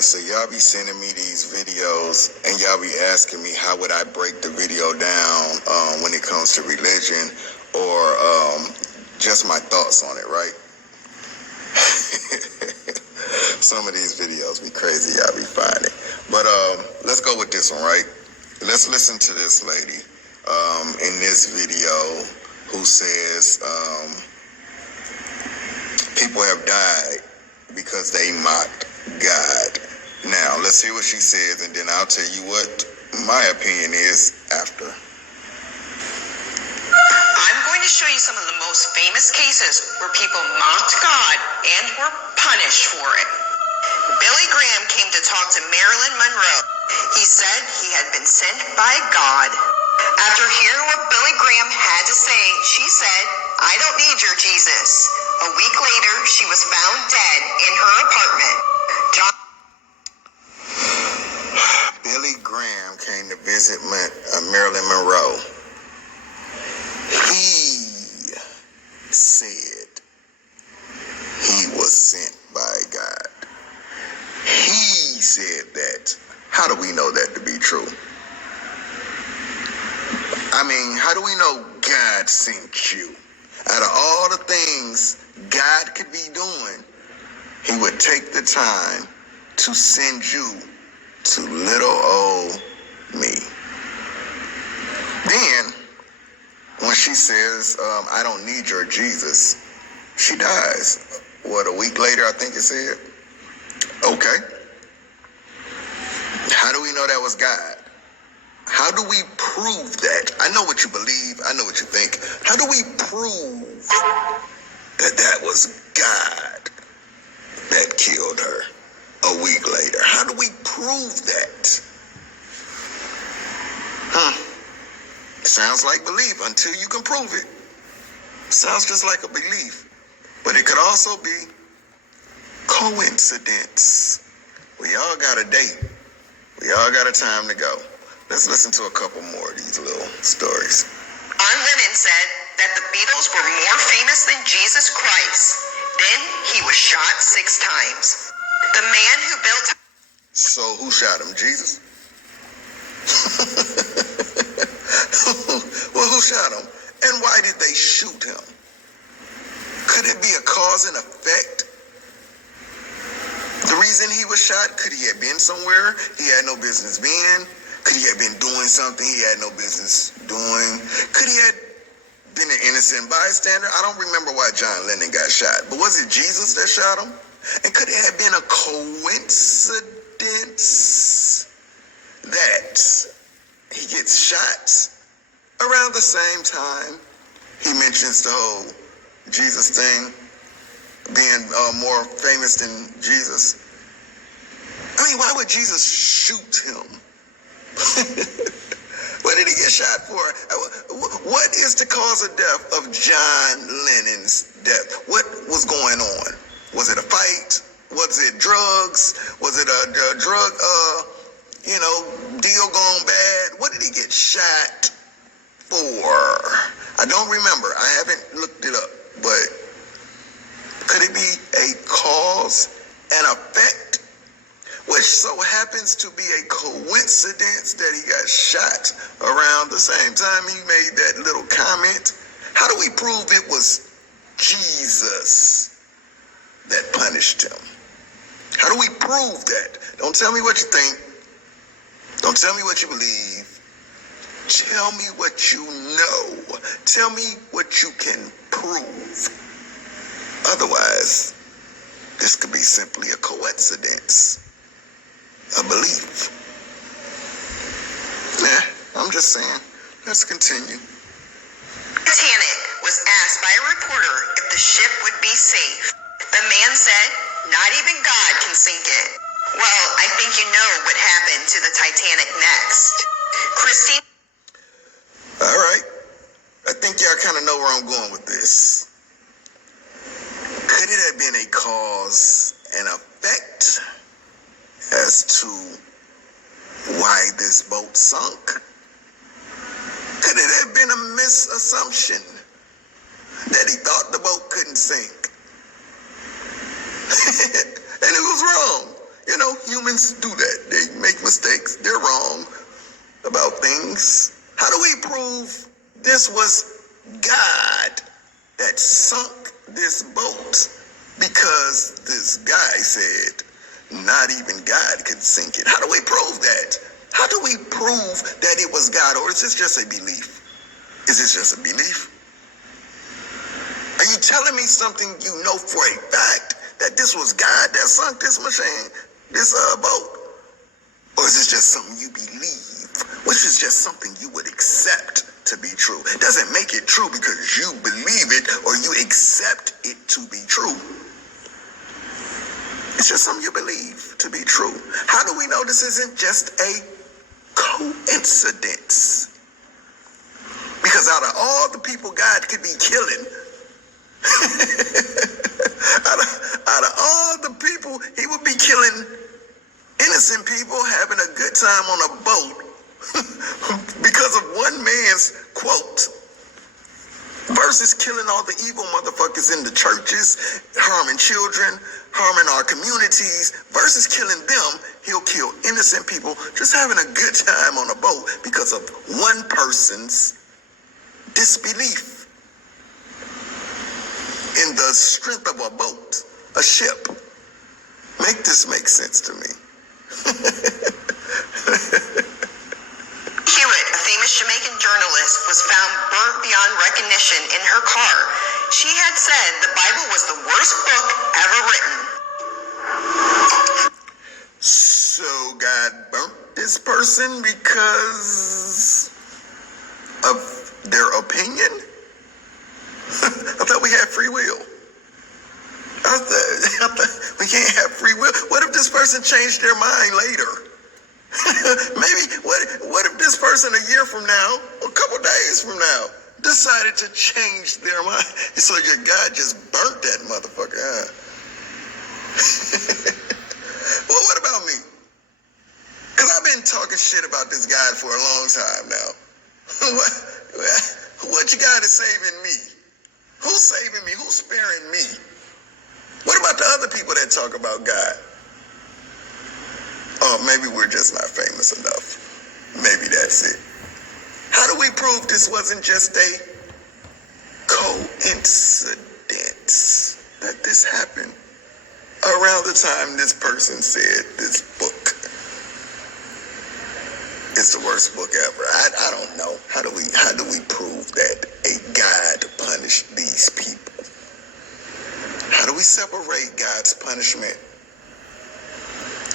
Alright, so y'all be sending me these videos and y'all be asking me how would I break the video down when it comes to religion or just my thoughts on it, right? Some of these videos be crazy, y'all be finding. But let's go with this one, right? Let's listen to this lady in this video who says people have died because they mocked God. Now, let's hear what she says, and then I'll tell you what my opinion is after. I'm going to show you some of the most famous cases where people mocked God and were punished for it. Billy Graham came to talk to Marilyn Monroe. He said he had been sent by God. After hearing what Billy Graham had to say, she said, "I don't need your Jesus." A week later, she was found dead in her apartment. Billy Graham came to visit Marilyn Monroe. He said he was sent by God. He said that. How do we know that to be true? I mean, how do we know God sent you? Out of all the things God could be doing, he would take the time to send you to little old me. Then, when she says, I don't need your Jesus, she dies. What, a week later, I think it said? Okay. How do we know that was God? How do we prove that? I know what you believe. I know what you think. How do we prove that that was God that killed her a week later? How do we prove that? Sounds like belief until you can prove it. Sounds just like a belief. But it could also be coincidence. We all got a date. We all got a time to go. Let's listen to a couple more of these little stories. John Lennon said that the Beatles were more famous than Jesus Christ. Then he was shot 6 times. The man who built... So who shot him? Jesus? Well, who shot him? And why did they shoot him? Could it be a cause and effect? The reason he was shot, could he have been somewhere he had no business being? Could he have been doing something he had no business doing? Could he have been an innocent bystander? I don't remember why John Lennon got shot, but was it Jesus that shot him? And could it have been a coincidence that he gets shot around the same time he mentions the whole Jesus thing, being more famous than Jesus? I mean, why would Jesus shoot him? What did he get shot for? What is the cause of death of John Lennon's death? What was going on? Was it a fight? Was it drugs? Was it a drug, deal gone bad? What did he get shot for? I don't remember. I haven't looked it up. But could it be a cause and effect? Which so happens to be a coincidence that he got shot around the same time he made that little comment. How do we prove it was Jesus that punished him? How do we prove that? Don't tell me what you think. Don't tell me what you believe. Tell me what you know. Tell me what you can prove. Otherwise, this could be simply a coincidence. A belief. I'm just saying. Let's continue. Titanic was asked by a reporter if the ship would be safe. The man said, "Not even God can sink it." Well, I think you know what happened to the Titanic next. Christine. All right. I think y'all kind of know where I'm going with this. Could it have been a cause and effect as to why this boat sunk? Could it have been a misassumption that he thought the boat couldn't sink? And it was wrong. You know, humans do that. They make mistakes. They're wrong about things. How do we prove this was God that sunk this boat? Because this guy said not even God could sink it. How do we prove that? How do we prove that it was God? Or is this just a belief? Is this just a belief? Are you telling me something you know for a fact that this was God that sunk this machine, this boat? Or is this just something you believe, which is just something you would accept to be true? It doesn't make it true because you believe it or you accept it to be true. It's just something you believe to be true. How do we know this isn't just a coincidence? Because out of all the people God could be killing, out of all the people he would be killing, innocent people having a good time on a boat because of one man's quote, versus killing all the evil motherfuckers in the churches, harming children, harming our communities, versus killing them, he'll kill innocent people just having a good time on a boat because of one person's disbelief in the strength of a boat, a ship. Make this make sense to me. Hewitt, a famous Jamaican journalist, was found burnt beyond recognition in her car. She had said the Bible was the worst book ever written. So God burnt this person because of their opinion? I thought we had free will. I thought we can't have free will. What if this person changed their mind later? Maybe, what if this person a year from now, a couple days from now, decided to change their mind? So your God just burnt that motherfucker, huh? Well, what about me? Because I've been talking shit about this God for a long time now. What you got is saving me? Who's saving me? Who's sparing me? What about the other people that talk about God? Oh, maybe we're just not famous enough. Maybe that's it. How do we prove this wasn't just a coincidence that this happened around the time this person said this book is the worst book ever? I don't know. How do we prove that a God punished these people? How do we separate God's punishment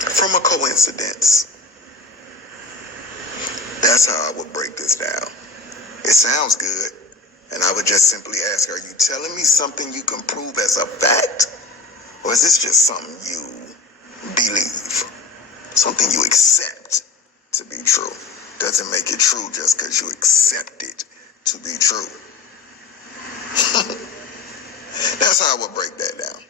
from a coincidence? That's how I would break this down. It sounds good. And I would just simply ask, are you telling me something you can prove as a fact? Or is this just something you believe? Something you accept to be true? Doesn't make it true just because you accept it to be true. That's how I would break that down.